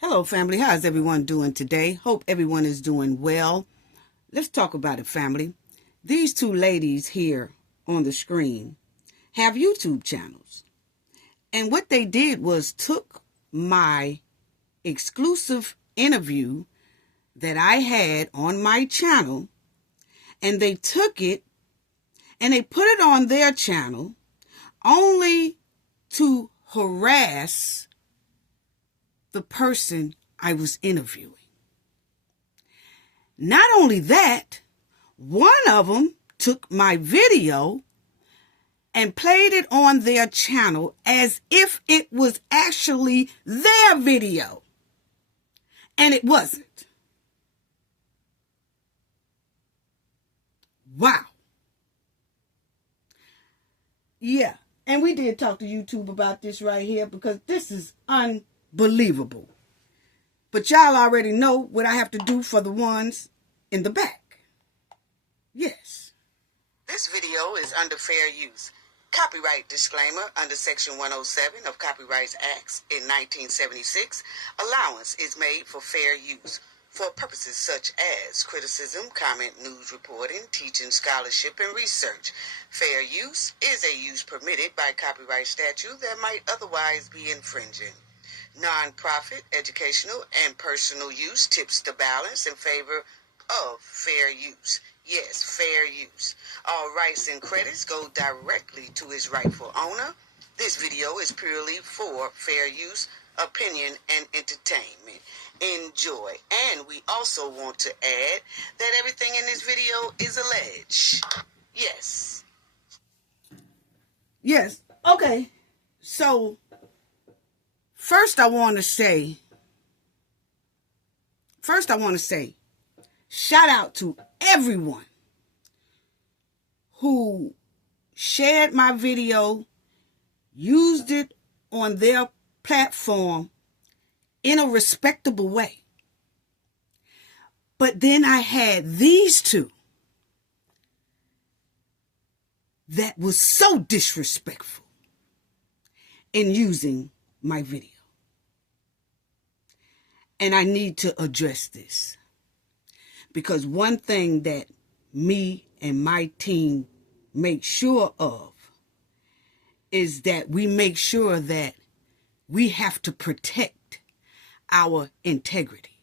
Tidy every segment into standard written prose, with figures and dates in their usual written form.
Hello, family. How's everyone doing today? Hope everyone is doing well. Let's talk about it, family. These two ladies here on the screen have YouTube channels. And what they did was took my exclusive interview that I had on my channel, and they took it and they put it on their channel only to harass the person I was interviewing. Not only that, one of them took my video and played it on their channel as if it was actually their video. And it wasn't. Wow. Yeah. And we did talk to YouTube about this right here because this is unbelievable. But y'all already know what I have to do for the ones in the back. Yes. This video is under fair use. Copyright disclaimer under Section 107 of Copyright Acts in 1976. Allowance is made for fair use for purposes such as criticism, comment, news reporting, teaching, scholarship, and research. Fair use is a use permitted by copyright statute that might otherwise be infringing. Non-profit, educational, and personal use tips the balance in favor of fair use. Yes, fair use. All rights and credits go directly to its rightful owner. This video is purely for fair use, opinion, and entertainment. Enjoy. And we also want to add that everything in this video is alleged. Yes. Yes. Okay. So, first I want to say, shout out to everyone who shared my video, used it on their platform in a respectable way. But then I had these two that was so disrespectful in using my video. And I need to address this. Because one thing that me and my team make sure of is that we make sure that we have to protect our integrity.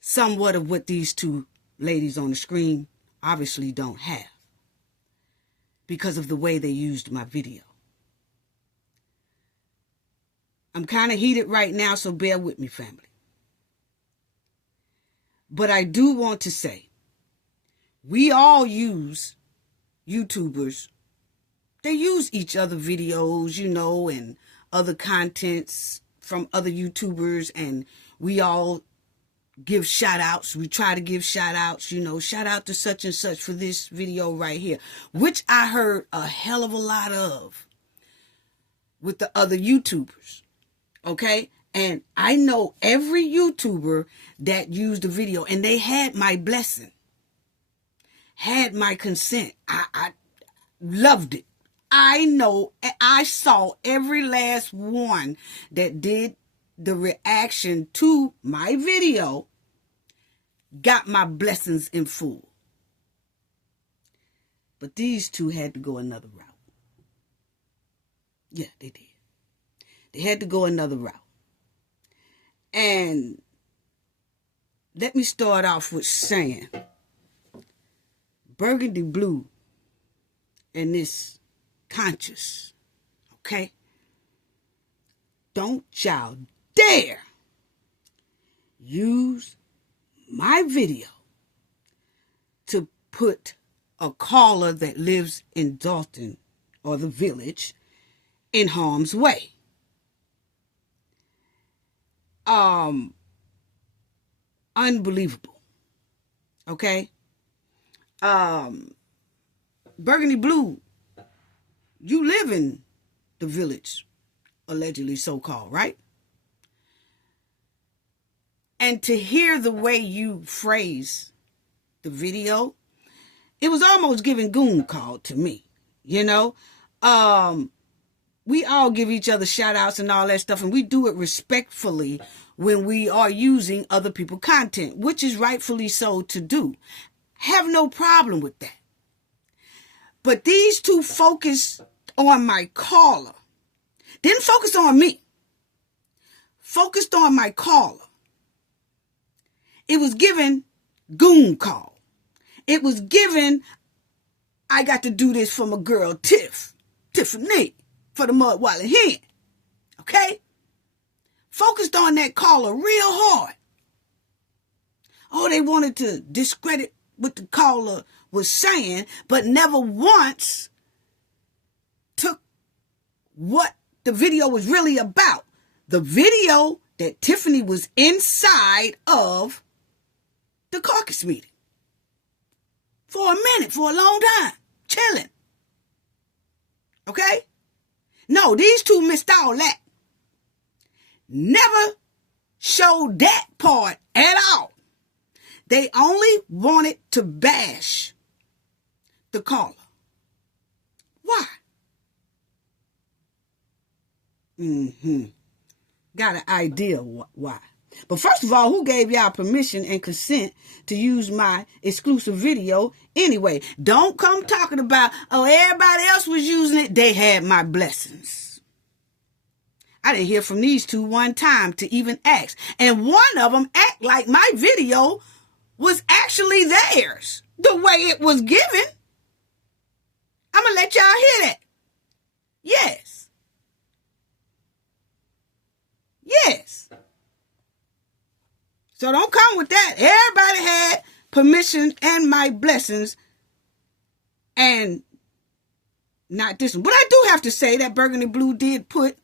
Somewhat of what these two ladies on the screen obviously don't have because of the way they used my video. I'm kind of heated right now, so bear with me, family. But I do want to say, we all use YouTubers. They use each other videos, and other contents from other YouTubers, and we all give shout outs. We try to give shout outs, shout out to such and such for this video right here, which I heard a hell of a lot of with the other YouTubers. Okay? And I know every YouTuber that used the video, and they had my blessing, had my consent. I loved it. I know, I saw every last one that did the reaction to my video, got my blessings in full. But these two had to go another route. Yeah, they did. They had to go another route. And let me start off with saying, Burgundy Blue and this conscious, okay? Don't y'all dare use my video to put a caller that lives in Dalton or the Village in harm's way. Unbelievable. Okay? Burgundy Blue, you live in the Village, allegedly so-called, right? And to hear the way you phrase the video, it was almost giving goon call to me, we all give each other shout outs and all that stuff, and we do it respectfully when we are using other people's content, which is rightfully so to do. Have no problem with that. But these two focused on my caller. Didn't focus on me. Focused on my caller. It was given goon call. It was given, I got to do this for my girl Tiffany, for the mud wallet hen. Okay? Focused on that caller real hard. Oh, they wanted to discredit what the caller was saying, but never once took what the video was really about. The video that Tiffany was inside of the caucus meeting. For a minute, for a long time. Chilling. Okay? No, these two missed all that. Never showed that part at all. They only wanted to bash the caller. Why? Got an idea why. But first of all, who gave y'all permission and consent to use my exclusive video anyway? Don't come talking about, oh, everybody else was using it. They had my blessings. I didn't hear from these two one time to even ask. And one of them act like my video was actually theirs, the way it was given. I'm going to let y'all hear that. Yes. Yes. So don't come with that. Everybody had permission and my blessings, and not this one. But I do have to say that Burgundy Blue did put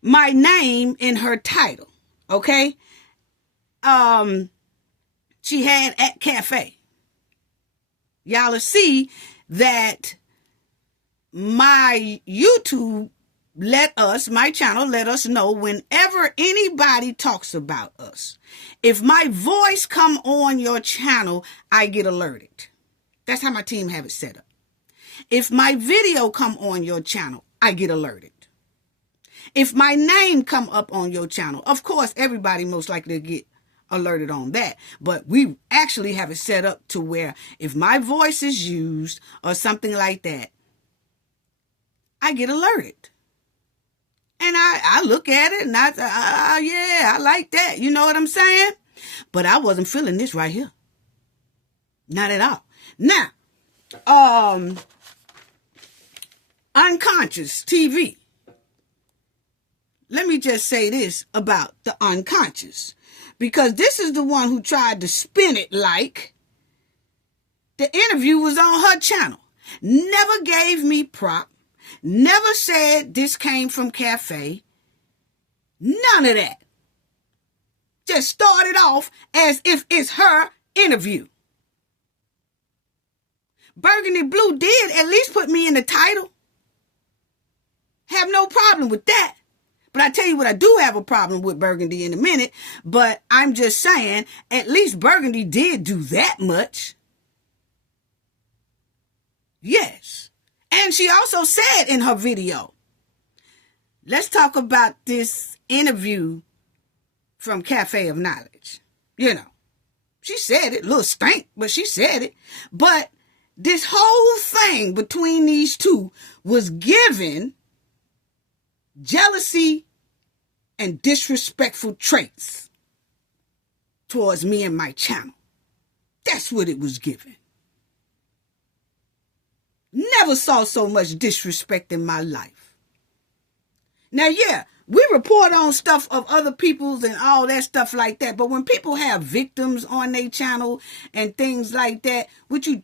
my name in her title. Okay? She had at cafe. Y'all will see that my YouTube my channel let us know whenever anybody talks about us. If my voice come on your channel, I get alerted. That's how my team have it set up. If my video come on your channel, I get alerted. If my name come up on your channel, of course, everybody most likely to get alerted on that. But we actually have it set up to where if my voice is used or something like that, I get alerted. And I look at it and I say, yeah, I like that. You know what I'm saying? But I wasn't feeling this right here. Not at all. Now, unconscious TV. Let me just say this about the unconscious. Because this is the one who tried to spin it like the interview was on her channel. Never gave me prop. Never said this came from cafe. None of that. Just started off as if it's her interview. Burgundy Blue did at least put me in the title. Have no problem with that. But I tell you what, I do have a problem with Burgundy in a minute. But I'm just saying, at least Burgundy did do that much. Yes. And she also said in her video, let's talk about this interview from Cafe of Knowledge. You know, she said it, a little stank, but she said it. But this whole thing between these two was given jealousy and disrespectful traits towards me and my channel. That's what it was given. Never saw so much disrespect in my life. Now, yeah, we report on stuff of other people's and all that stuff like that. But when people have victims on their channel and things like that, what you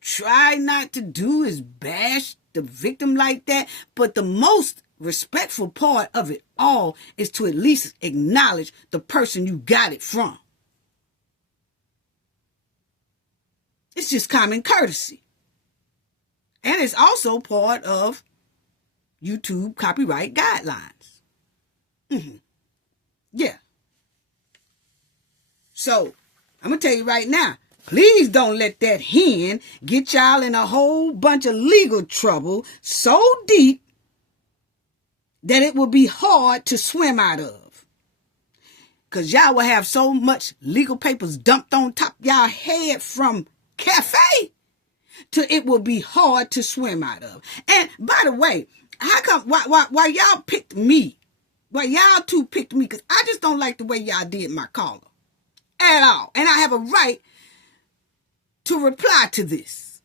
try not to do is bash the victim like that. But the most respectful part of it all is to at least acknowledge the person you got it from. It's just common courtesy. And it's also part of YouTube copyright guidelines. Yeah. So, I'm going to tell you right now, please don't let that hen get y'all in a whole bunch of legal trouble so deep that it will be hard to swim out of. Because y'all will have so much legal papers dumped on top y'all head from cafe to it will be hard to swim out of. And by the way, how come, why y'all picked me? Why y'all two picked me? Because I just don't like the way y'all did my caller at all. And I have a right to reply to this.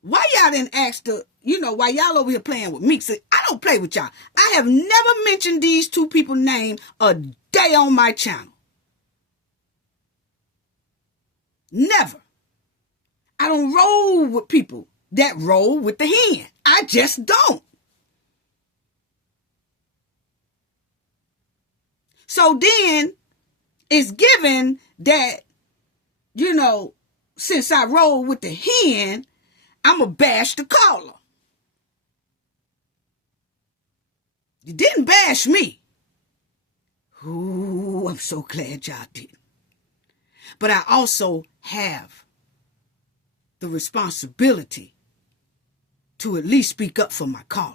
Why y'all didn't ask the, why y'all over here playing with me? So I don't play with y'all. I have never mentioned these two people's name a day on my channel. Never. I don't roll with people that roll with the hen. I just don't. So then it's given that, since I roll with the hen, I'm going to bash the caller. You didn't bash me. Ooh, I'm so glad y'all didn't. But I also have the responsibility to at least speak up for my caller.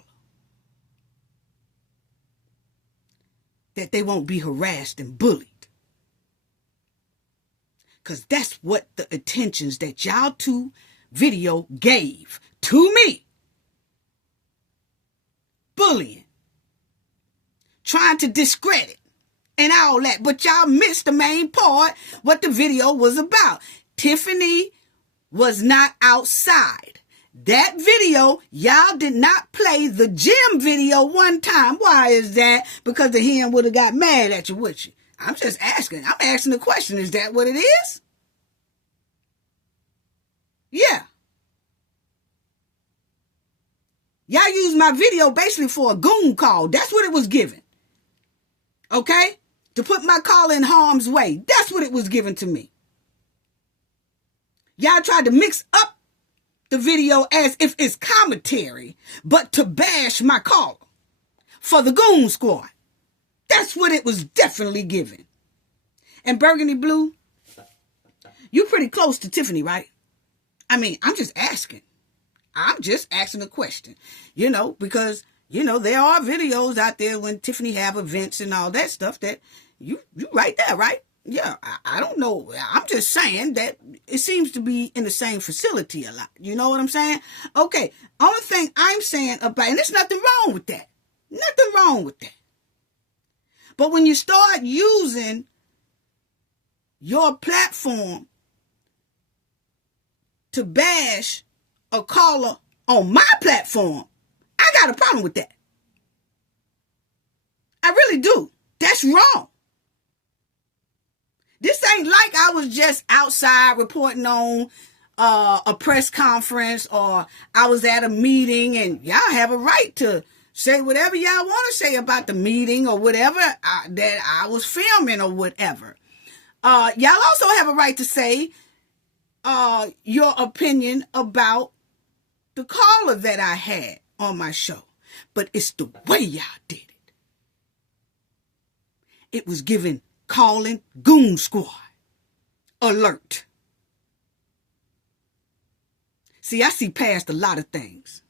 That they won't be harassed and bullied. Because that's what the attentions that y'all two video gave to me. Bullying. Trying to discredit. And all that. But y'all missed the main part, what the video was about. Tiffany was not outside. That video, y'all did not play the gym video one time. Why is that? Because the hen would have got mad at you, would you? I'm just asking. I'm asking the question. Is that what it is? Yeah. Y'all used my video basically for a goon call. That's what it was given. Okay? To put my caller in harm's way. That's what it was given to me. Y'all tried to mix up the video as if it's commentary, but to bash my caller for the goon squad. That's what it was definitely given. And Burgundy Blue, you pretty close to Tiffany, right? I mean, I'm just asking. I'm just asking a question, because, there are videos out there when Tiffany have events and all that stuff that you right there, right? Yeah, I don't know. I'm just saying that it seems to be in the same facility a lot. You know what I'm saying? Okay, only thing I'm saying about, and there's nothing wrong with that. Nothing wrong with that. But when you start using your platform to bash a caller on my platform, I got a problem with that. I really do. That's wrong. This ain't like I was just outside reporting on a press conference or I was at a meeting, and y'all have a right to say whatever y'all want to say about the meeting or whatever that I was filming or whatever. Y'all also have a right to say your opinion about the caller that I had on my show. But it's the way y'all did it. It was given calling Goon Squad alert. See, I see past a lot of things.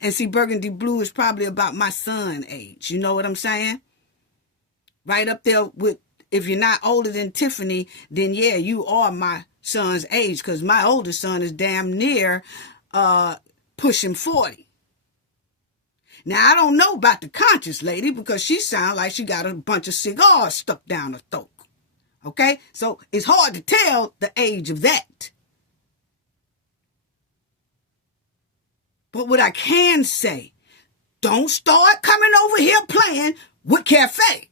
And see, Burgundy Blue is probably about my son age. You know what I'm saying? Right up there with, if you're not older than Tiffany, then yeah, you are my son's age. Because my oldest son is damn near pushing 40. Now, I don't know about the conscious lady because she sounds like she got a bunch of cigars stuck down her throat. Okay? So it's hard to tell the age of that. But what I can say, don't start coming over here playing with Cafe.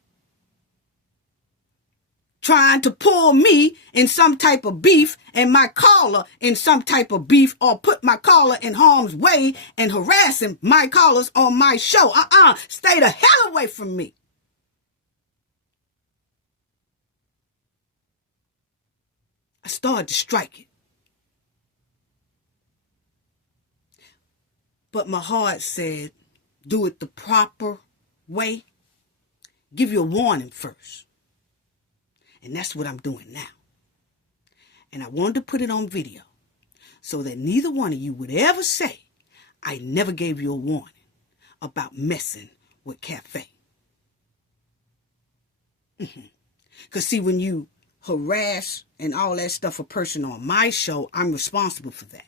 Trying to pull me in some type of beef and my caller in some type of beef, or put my caller in harm's way and harassing my callers on my show. Stay the hell away from me. I started to strike it. But my heart said, do it the proper way. Give you a warning first. And that's what I'm doing now. And I wanted to put it on video so that neither one of you would ever say, I never gave you a warning. about messing with Cafe. Because see, when you harass and all that stuff a person on my show, I'm responsible for that.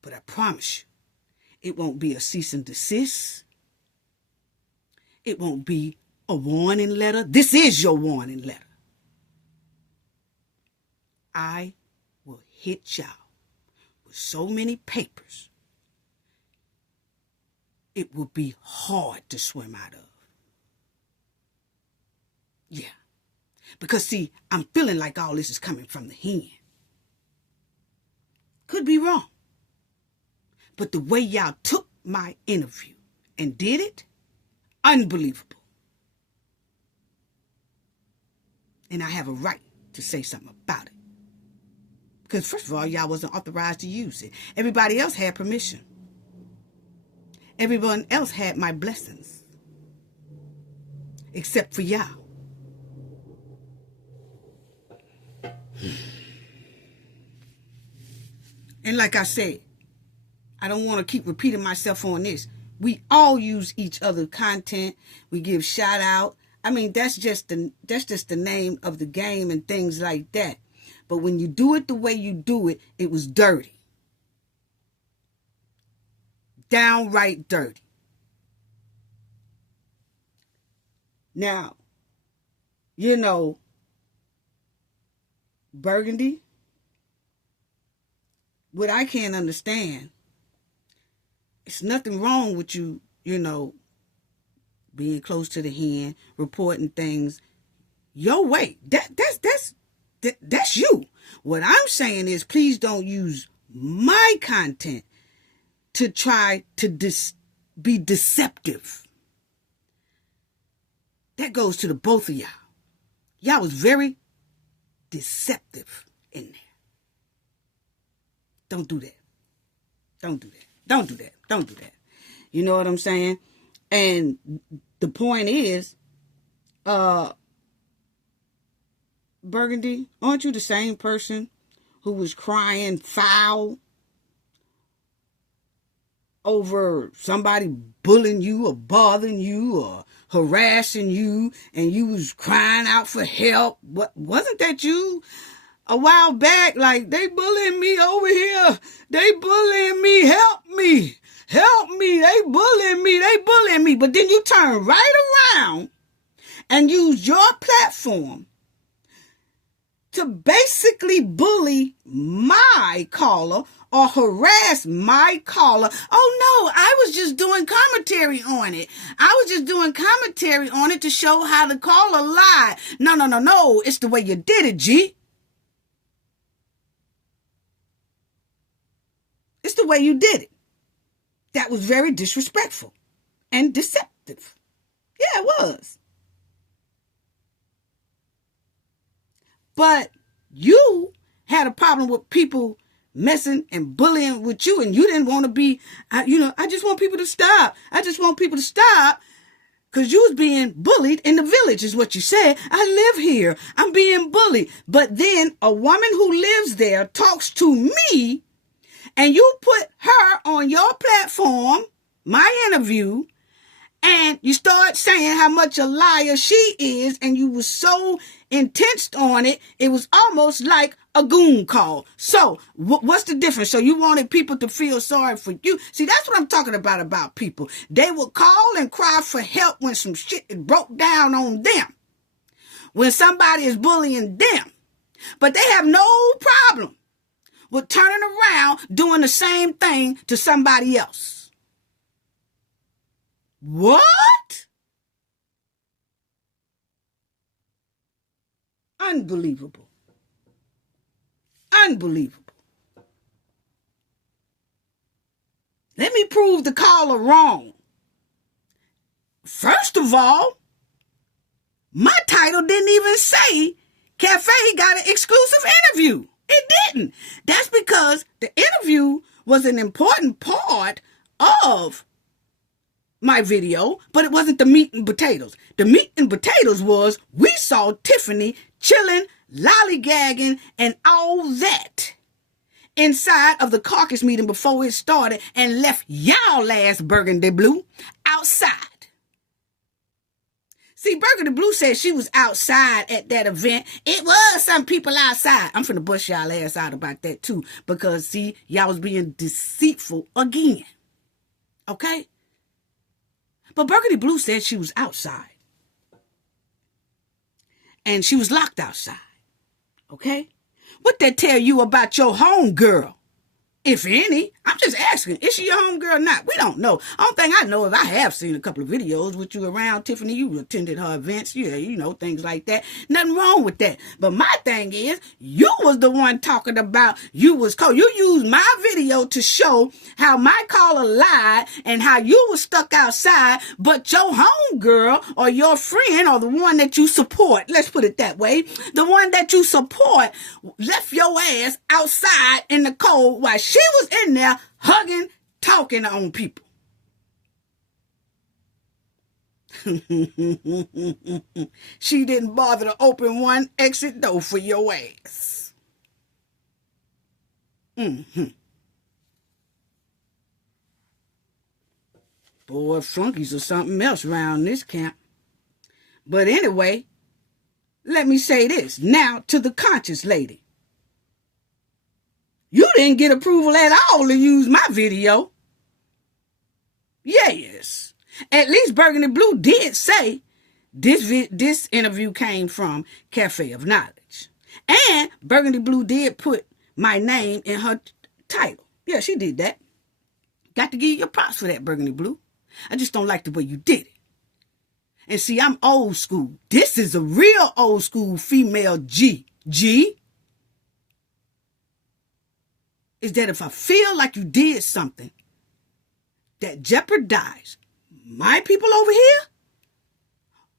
But I promise you, it won't be a cease and desist. It won't be a warning letter. This is your warning letter. I will hit y'all with so many papers, it will be hard to swim out of. Yeah. Because see, I'm feeling like all this is coming from the hen. Could be wrong. But the way y'all took my interview and did it, unbelievable. And I have a right to say something about it. Because first of all, y'all wasn't authorized to use it. Everybody else had permission. Everyone else had my blessings. Except for y'all. And like I said, I don't want to keep repeating myself on this. We all use each other's content. We give shout out. I mean, that's just the name of the game and things like that. But when you do it the way you do it, it was dirty. Downright dirty. Now, you know, Burgundy, what I can't understand, it's nothing wrong with you, you know, being close to the hen, reporting things your way. That's you. What I'm saying is, please don't use my content to try to be deceptive. That goes to the both of y'all. Y'all was very deceptive in there. Don't do that. Don't do that. Don't do that. Don't do that. You know what I'm saying? And the point is, Burgundy, aren't you the same person who was crying foul over somebody bullying you or bothering you or harassing you, and you was crying out for help? Wasn't that you a while back? Like, they bullying me over here. They bullying me. Help me. Help me. They bullying me. They bullying me. But then you turn right around and use your platform to basically bully my caller or harass my caller. Oh no, I was just doing commentary on it. I was just doing commentary on it to show how the caller lied. No. It's the way you did it, G. It's the way you did it. That was very disrespectful and deceptive. Yeah, it was. But you had a problem with people messing and bullying with you, and you didn't want to be, I just want people to stop. I just want people to stop because you was being bullied in the village is what you said. I live here. I'm being bullied. But then a woman who lives there talks to me, and you put her on your platform, my interview, and you start saying how much a liar she is, and you was so intense on it, it was almost like a goon call. So, what's the difference? So you wanted people to feel sorry for you. See, that's what I'm talking about people. They will call and cry for help when some shit broke down on them, when somebody is bullying them. But they have no problem with turning around doing the same thing to somebody else. What? Unbelievable. Unbelievable. Let me prove the caller wrong. First of all, my title didn't even say Cafe got an exclusive interview. It didn't. That's because the interview was an important part of my video, but it wasn't the meat and potatoes. The meat and potatoes was we saw Tiffany chilling, lollygagging, and all that inside of the caucus meeting before it started and left y'all ass Burgundy Blue outside. See, Burgundy Blue said she was outside at that event. It was some people outside. I'm finna bust y'all ass out about that too, because see, y'all was being deceitful again. Okay? But Burgundy Blue said she was outside. And she was locked outside. Okay? What that tell you about your home girl? If any, I'm just asking, is she your homegirl or not? We don't know. Only thing I know is I have seen a couple of videos with you around, Tiffany. You attended her events. Yeah, you know, things like that. Nothing wrong with that. But my thing is, you was the one talking about you was cold. You used my video to show how my caller lied and how you was stuck outside, but your homegirl or your friend or the one that you support, let's put it that way, the one that you support left your ass outside in the cold while she was in there hugging, talking on people. She didn't bother to open one exit door for your ass. Boy, flunkies or something else around this camp. But anyway, let me say this now to the conscious lady. You didn't get approval at all to use my video. Yes. At least Burgundy Blue did say this interview came from Cafe of Knowledge. And Burgundy Blue did put my name in her title. Yeah, she did that. Got to give you your props for that, Burgundy Blue. I just don't like the way you did it. And see, I'm old school. This is a real old school female G. Is that if I feel like you did something that jeopardized my people over here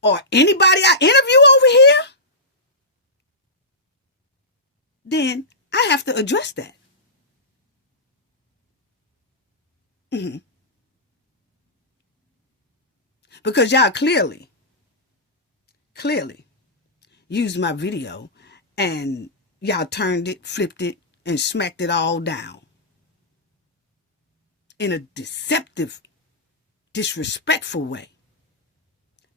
or anybody I interview over here, then I have to address that. Because y'all clearly used my video and y'all turned it, flipped it, and smacked it all down in a deceptive, disrespectful way,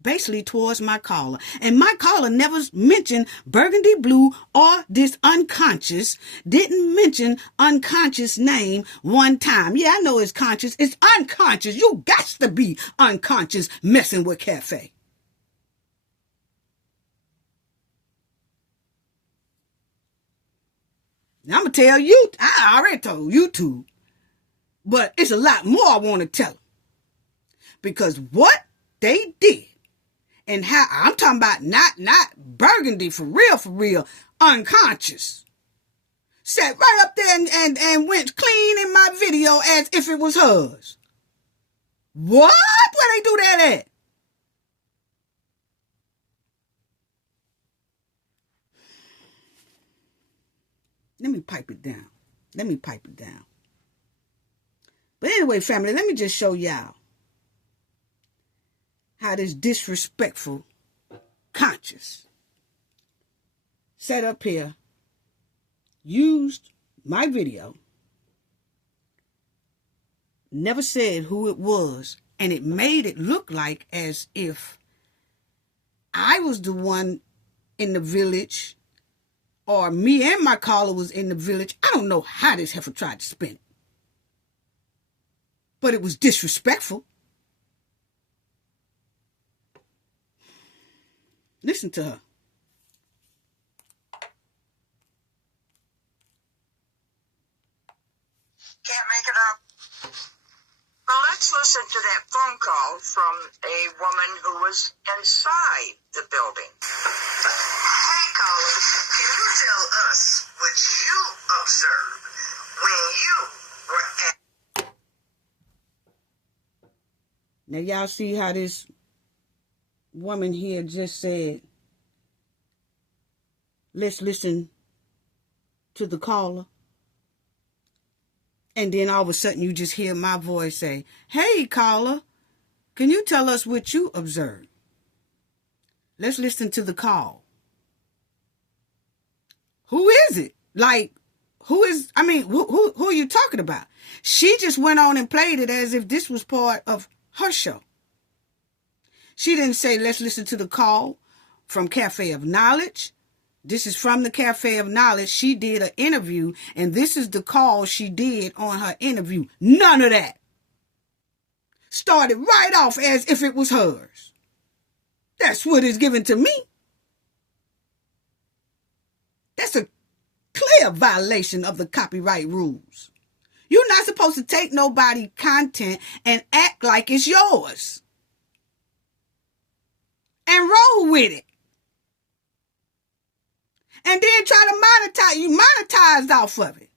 basically towards my caller. And my caller never mentioned Burgundy Blue or this unconscious, didn't mention unconscious name one time. Yeah, I know it's conscious. It's unconscious. You got to be unconscious messing with Cafe. Now, I'm going to tell you, I already told YouTube, but it's a lot more I want to tell them. Because what they did and how, I'm talking about not Burgundy for real, unconscious. Sat right up there and went clean in my video as if it was hers. What? Where they do that at? Let me pipe it down. But anyway, family, let me just show y'all how this disrespectful conscious sat up here, used my video, never said who it was, and it made it look like as if I was the one in the village or me and my caller was in the village. I don't know how this heifer tried to spin it. But it was disrespectful. Listen to her. Can't make it up. Well, let's listen to that phone call from a woman who was inside the building. Hey, caller, can you tell us what you observed when you were at... Now, y'all see how this woman here just said, let's listen to the caller. And then all of a sudden you just hear my voice say, hey, caller, can you tell us what you observed? Let's listen to the call. Who is it? Like, who are you talking about? She just went on and played it as if this was part of her show. She didn't say, let's listen to the call from Cafe of Knowledge. This is from the Cafe of Knowledge. She did an interview, and this is the call she did on her interview. None of that. Started right off as if it was hers. That's what is given to me. That's a clear violation of the copyright rules. You're not supposed to take nobody's content and act like it's yours. And roll with it. And then try to monetize. You monetized off of it.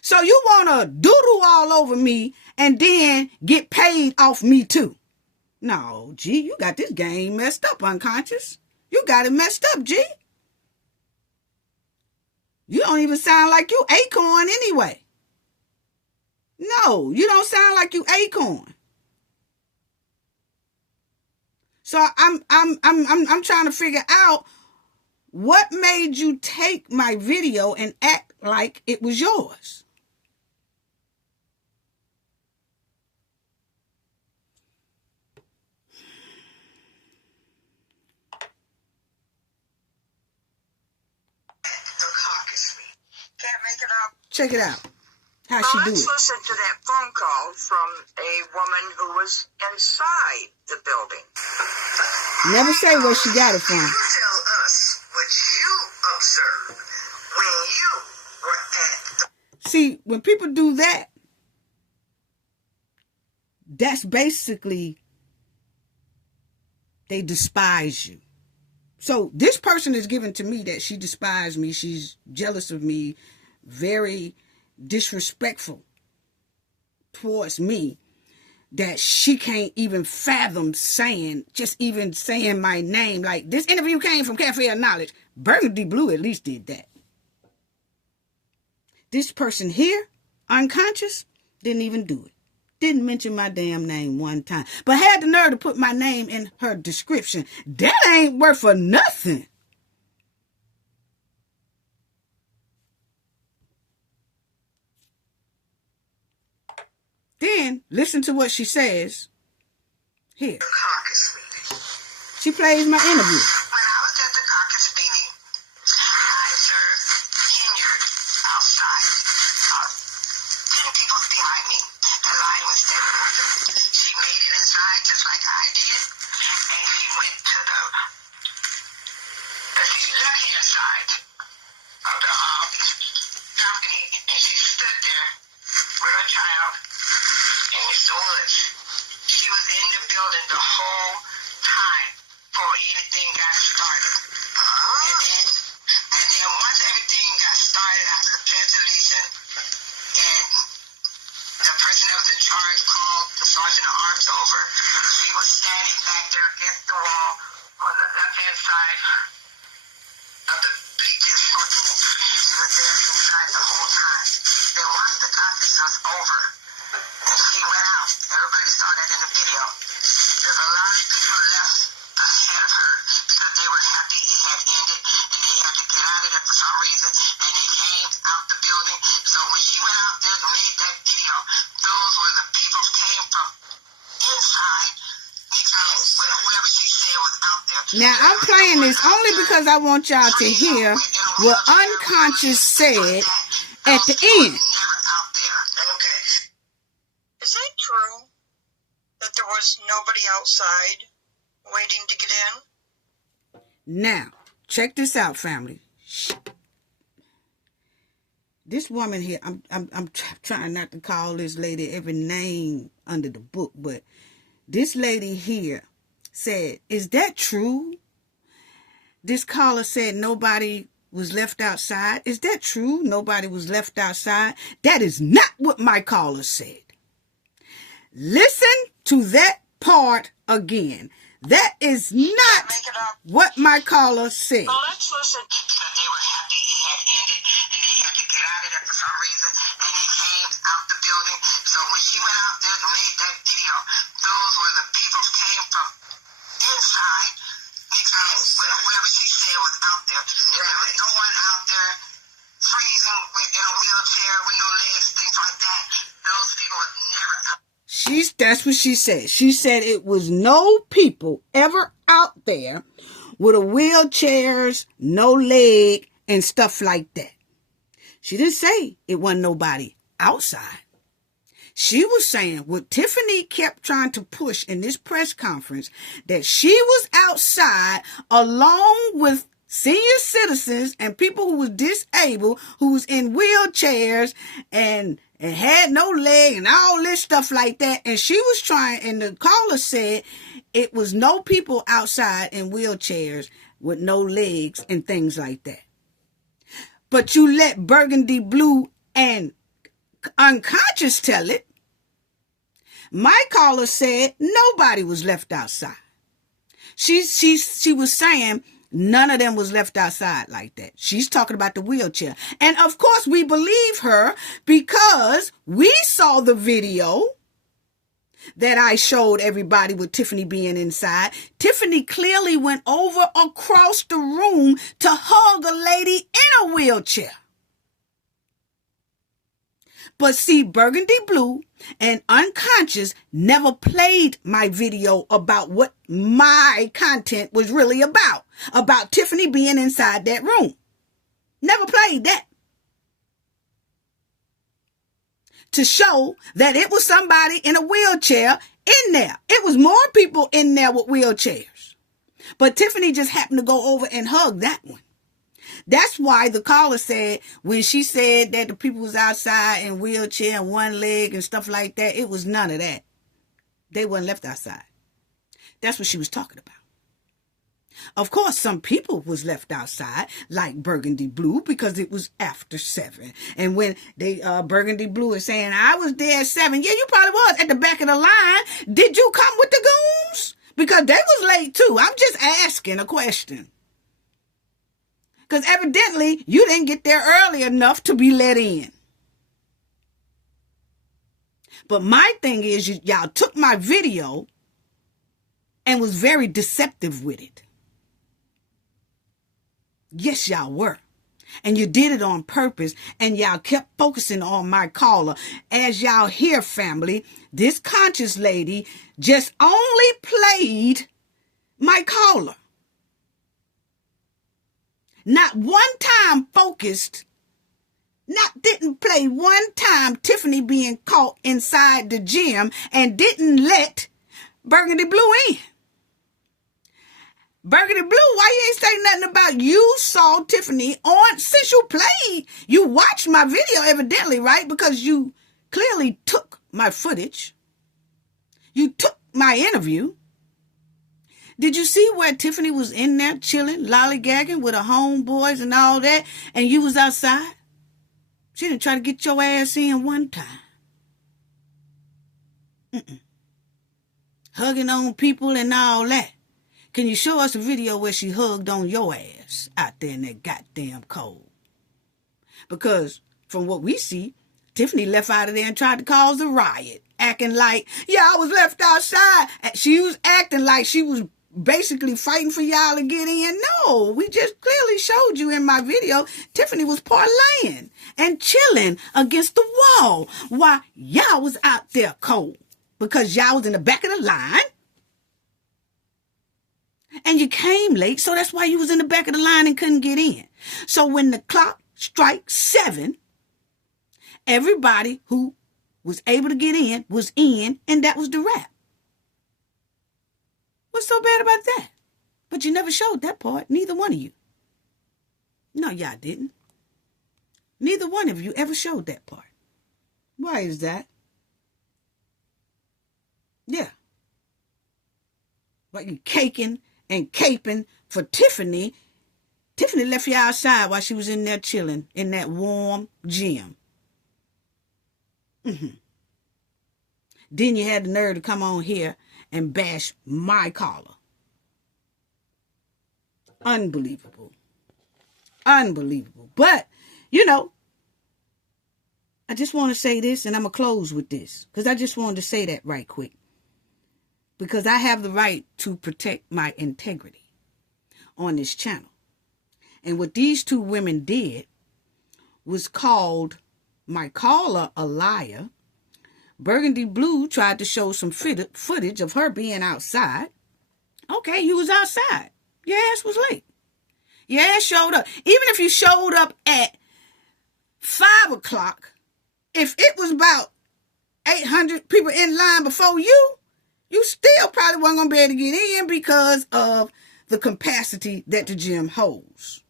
So you want to doodle all over me and then get paid off me too. No, G, you got this game messed up, unconscious. You got it messed up, G. You don't even sound like you Acorn anyway. No, you don't sound like you Acorn. So I'm trying to figure out what made you take my video and act like it was yours. Can't make it up. Check it out. How she do it. Let's listen to that phone call from a woman who was inside the building. Never say where she got it from. You tell us what you observed when you were at the... See, when people do that, that's basically they despise you. So this person is given to me that she despised me. She's jealous of me, very disrespectful towards me, that she can't even fathom saying my name. Like, this interview came from Cafe of Knowledge. Burgundy Blue at least did that. This person here, unconscious, didn't even do it. Didn't mention my damn name one time. But had the nerve to put my name in her description. That ain't worth for nothing. Then, listen to what she says here. She plays my interview. When I was at the caucus meeting, I observed Hinyard outside. 10 people behind me. The line was dead moving. She made it inside just like I did. And she went to the left-hand side of the balcony. And she stood there with her child in the woods. She was in the building the whole time before anything got started. And then once everything got started after the pledge of allegiance, and the person that was in charge called the sergeant at arms over, she was standing back there against the wall on the left-hand side of the bleachers. She was there inside the whole time. Then once the caucus was over, and she went out, everybody saw that in the video. There's a lot of people left ahead of her because they were happy it had ended and they had to get out of there for some reason, and they came out the building. So when she went out there and made that video, those were the people who came from inside, whoever she said was out there. Now, I'm playing this only because I want y'all to hear what Unconscious said at the end. Is it true that there was nobody outside waiting to get in? Now, check this out, family. This woman here, I'm trying not to call this lady every name under the book, but this lady here said, is that true? This caller said nobody was left outside. Is that true? Nobody was left outside? That is not what my caller said. Listen to that part again. That is not what my caller said. Well, let's listen. They were happy it had ended, and they had to get out of there for some reason, and they came out the building. So when she went out there and made that video, those were the people who came from inside, whoever she said was out there. There was no one out there freezing in That's what she said. She said it was no people ever out there with a wheelchairs, no leg, and stuff like that. She didn't say it wasn't nobody outside. She was saying what Tiffany kept trying to push in this press conference, that she was outside along with senior citizens and people who was disabled, who was in wheelchairs and had no leg and all this stuff like that. And she was trying, and the caller said it was no people outside in wheelchairs with no legs and things like that. But you let Burgundy Blue and Unconscious tell it. My caller said nobody was left outside. She was saying none of them was left outside like that. She's talking about the wheelchair. And of course we believe her because we saw the video that I showed everybody with Tiffany being inside. Tiffany clearly went over across the room to hug a lady in a wheelchair. But see, Burgundy Blue and Unconscious never played my video about what my content was really about Tiffany being inside that room. Never played that. To show that it was somebody in a wheelchair in there. It was more people in there with wheelchairs. But Tiffany just happened to go over and hug that one. That's why the caller said, when she said that the people was outside in wheelchair and one leg and stuff like that, it was none of that. They weren't left outside. That's what she was talking about. Of course, some people was left outside, like Burgundy Blue, because it was after 7. And when they Burgundy Blue is saying, I was there at 7. Yeah, you probably was at the back of the line. Did you come with the goons? Because they was late too. I'm just asking a question. Because evidently, you didn't get there early enough to be let in. But my thing is, y'all took my video and was very deceptive with it. Yes, y'all were. And you did it on purpose. And y'all kept focusing on my caller. As y'all hear, family, this conscious lady just only played my caller. Not one time focused, didn't play one time Tiffany being caught inside the gym and didn't let Burgundy Blue in. Burgundy Blue, why you ain't say nothing about you saw Tiffany on, since you played, you watched my video evidently, right? Because you clearly took my footage. You took my interview. Did you see where Tiffany was in there chilling, lollygagging with her homeboys and all that, and you was outside? She didn't try to get your ass in one time. Hugging on people and all that. Can you show us a video where she hugged on your ass out there in that goddamn cold? Because from what we see, Tiffany left out of there and tried to cause a riot, acting like, yeah, I was left outside. She was acting like she was basically fighting for y'all to get in. No, we just clearly showed you in my video, Tiffany was parlaying and chilling against the wall while y'all was out there cold because y'all was in the back of the line and you came late, so that's why you was in the back of the line and couldn't get in. So when the clock strikes 7, everybody who was able to get in was in, and that was the wrap. What's so bad about that? But you never showed that part, neither one of you. No, y'all didn't. Neither one of you ever showed that part. Why is that? Yeah. Like you caking and caping for Tiffany. Tiffany left you outside while she was in there chilling in that warm gym. Then you had the nerve to come on here and bash my caller. Unbelievable. Unbelievable. But, I just want to say this, and I'm going to close with this, because I just wanted to say that right quick. Because I have the right to protect my integrity on this channel. And what these two women did was called my caller a liar, Burgundy Blue tried to show some footage of her being outside. Okay, you was outside. Your ass was late. Your ass showed up. Even if you showed up at 5 o'clock, if it was about 800 people in line before you still probably weren't going to be able to get in because of the capacity that the gym holds.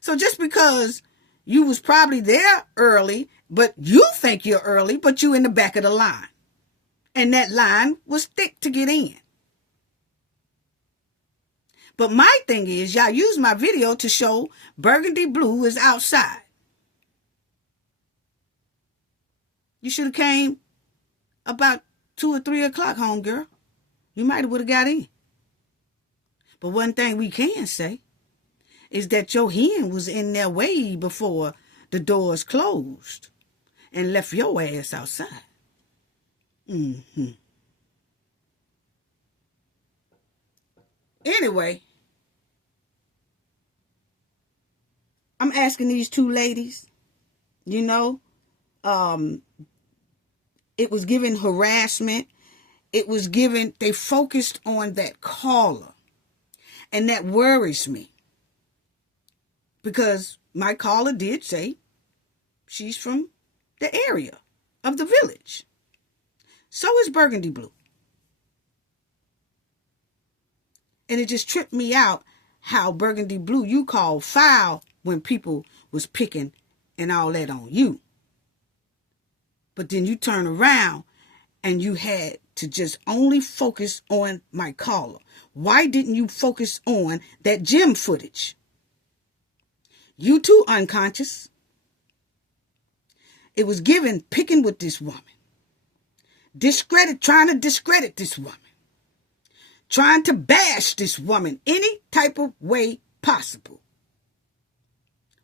So just because you was probably there early, but you think you're early, but you in the back of the line. And that line was thick to get in. But my thing is, y'all use my video to show Burgundy Blue is outside. You should have came about 2 or 3 o'clock home, girl. You might have would have got in. But one thing we can say is that your hen was in there way before the doors closed and left your ass outside. Anyway, I'm asking these two ladies, it was given harassment. It was given, they focused on that caller. And that worries me. Because my caller did say she's from the area of the village. So is Burgundy Blue. And it just tripped me out how Burgundy Blue, you called foul when people was picking and all that on you. But then you turn around and you had to just only focus on my caller. Why didn't you focus on that gym footage? You too unconscious. It was given picking with this woman. Trying to discredit this woman. Trying to bash this woman any type of way possible.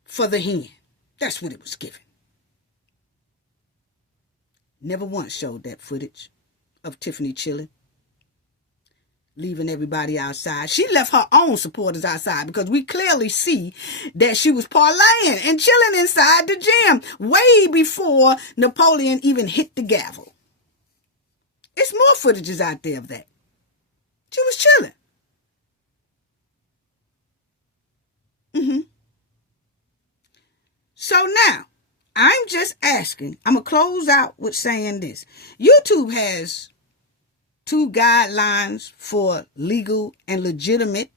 For the hen. That's what it was given. Never once showed that footage of Tiffany chilling. Leaving everybody outside. She left her own supporters outside because we clearly see that she was parlaying and chilling inside the gym way before Napoleon even hit the gavel. It's more footages out there of that. She was chilling. So now, I'm just asking, I'm going to close out with saying this. YouTube has 2 guidelines for legal and legitimate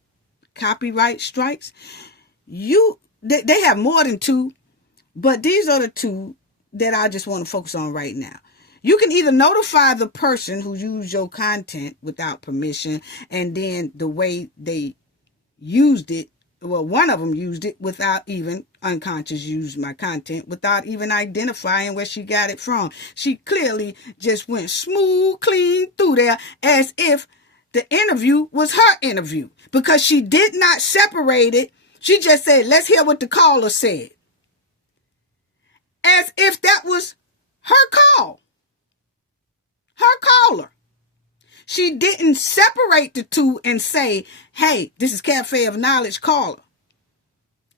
copyright strikes. They have more than 2, but these are the 2 that I just want to focus on right now. You can either notify the person who used your content without permission, and then the way they used it, well, one of them used it without even, unconscious used my content without even identifying where she got it from. She clearly just went smooth, clean through there as if the interview was her interview because she did not separate it. She just said, let's hear what the caller said. As if that was her call. Her caller. She didn't separate the 2 and say, hey, this is Cafe of Knowledge caller.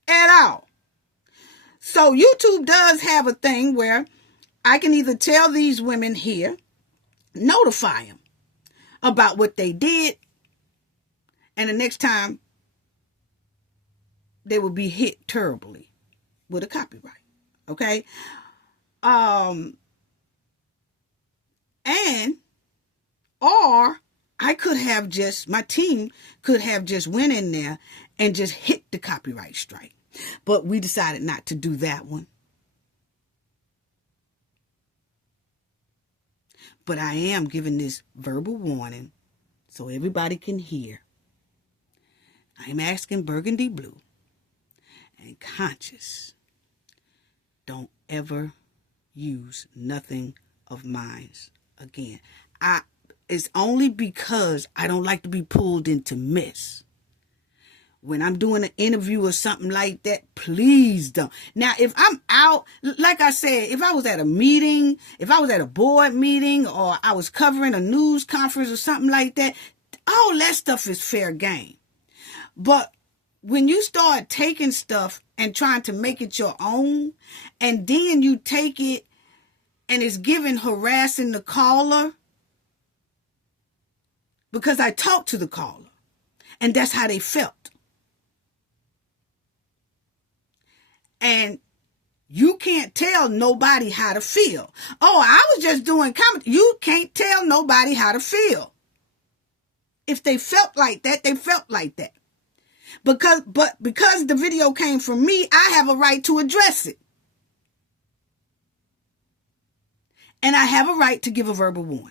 At all. So YouTube does have a thing where I can either tell these women here, notify them about what they did, and the next time they will be hit terribly with a copyright. Okay? Or I could have just, my team could have just went in there and just hit the copyright strike. But we decided not to do that one. But I am giving this verbal warning so everybody can hear. I'm asking Burgundy Blue and Conscious, don't ever use nothing of mine again. It's only because I don't like to be pulled into mess. When I'm doing an interview or something like that, please don't. Now, if I'm out, like I said, if I was at a meeting, if I was at a board meeting, or I was covering a news conference or something like that, all that stuff is fair game. But when you start taking stuff and trying to make it your own, and then you take it and it's giving harassing the caller, because I talked to the caller and that's how they felt. And you can't tell nobody how to feel. Oh, I was just doing comedy. You can't tell nobody how to feel. If they felt like that, they felt like that. Because the video came from me, I have a right to address it. And I have a right to give a verbal warning.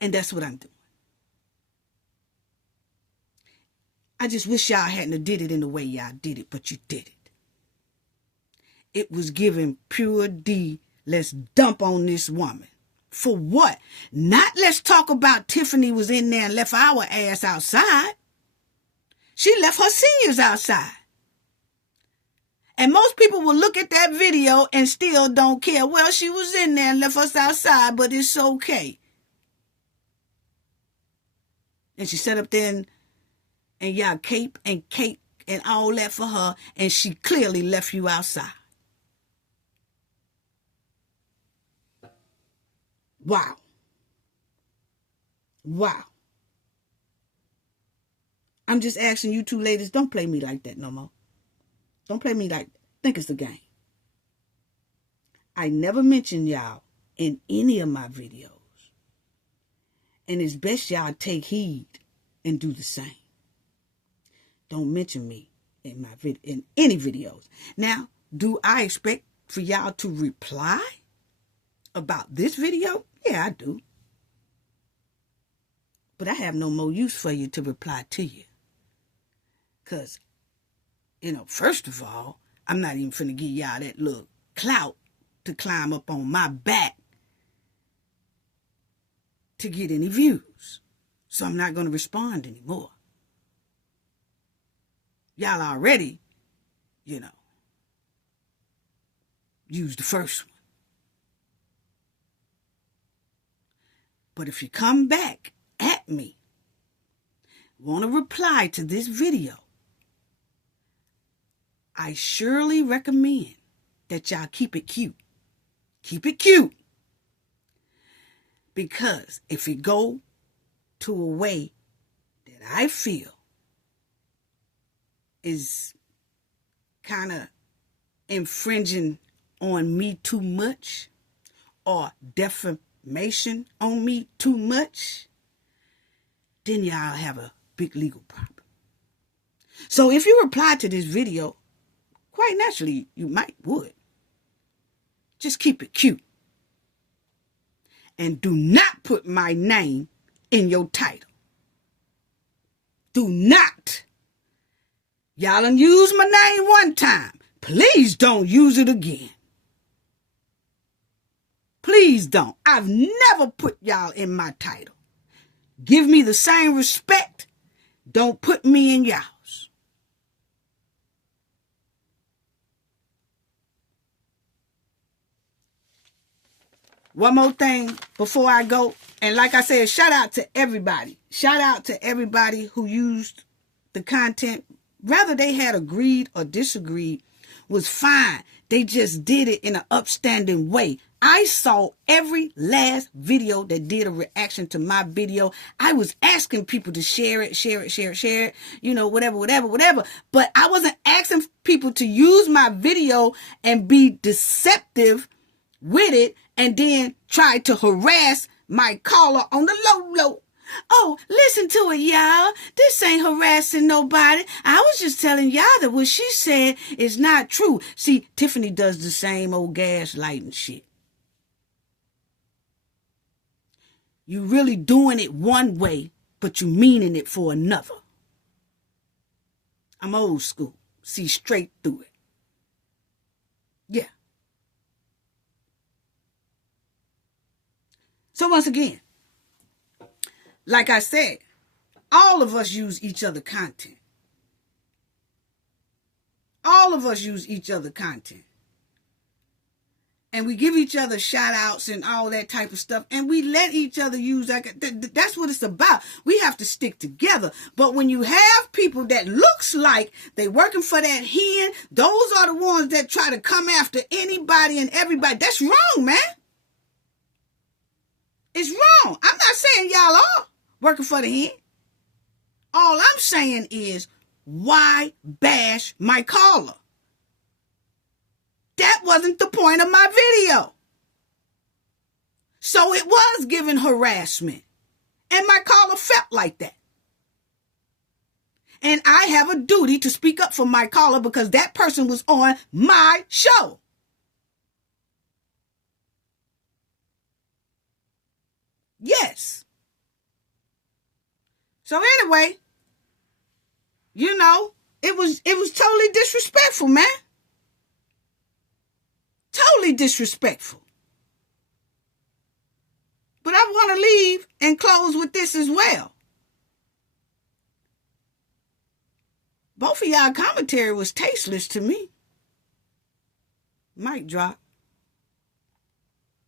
And that's what I'm doing. I just wish y'all hadn't did it in the way y'all did it, but you did it. It was giving pure D, let's dump on this woman. For what? Not let's talk about Tiffany was in there and left our ass outside. She left her seniors outside. And most people will look at that video and still don't care. Well, she was in there and left us outside, but it's okay. And she sat up there and y'all cape and all that for her, and she clearly left you outside. Wow. Wow. I'm just asking you two ladies, don't play me like that no more. Don't play me like that. Think it's a game. I never mention y'all in any of my videos. And it's best y'all take heed and do the same. Don't mention me in any videos. Now, do I expect for y'all to reply about this video? Yeah, I do. But I have no more use for you to reply to you. Because, first of all, I'm not even finna give y'all that little clout to climb up on my back to get any views. So I'm not going to respond anymore. Y'all already, used the first one. But if you come back at me, want to reply to this video, I surely recommend that y'all keep it cute. Keep it cute. Because if it go to a way that I feel is kind of infringing on me too much, or defamation on me too much, then y'all have a big legal problem. So if you reply to this video, quite naturally, you would. Just keep it cute. And do not put my name in your title. Do not. Y'all done used my name one time. Please don't use it again. Please don't. I've never put y'all in my title. Give me the same respect. Don't put me in y'all's. One more thing before I go. And like I said, shout out to everybody. Shout out to everybody who used the content. Whether they had agreed or disagreed was fine. They just did it in an upstanding way. I saw every last video that did a reaction to my video. I was asking people to share it, whatever. But I wasn't asking people to use my video and be deceptive with it and then try to harass my caller on the low. Oh, listen to it, y'all. This ain't harassing nobody. I was just telling y'all that what she said is not true. See, Tiffany does the same old gaslighting shit. You really doing it one way, but you meaning it for another. I'm old school. See straight through it. Yeah. So once again, like I said, all of us use each other content. All of us use each other content. and we give each other shout outs and all that type of stuff, and we let each other use that. That's what it's about. We have to stick together. But when you have people that looks like they working for that hen, those are the ones that try to come after anybody and everybody. That's wrong, man. It's wrong. I'm not saying y'all are working for the hen. All I'm saying is, why bash my caller? That wasn't the point of my video. So it was giving harassment. And my caller felt like that. And I have a duty to speak up for my caller because that person was on my show. Yes. So anyway, you know, it was totally disrespectful, man. Totally disrespectful. But I want to leave and close with this as well. Both of y'all commentary was tasteless to me. Mic drop.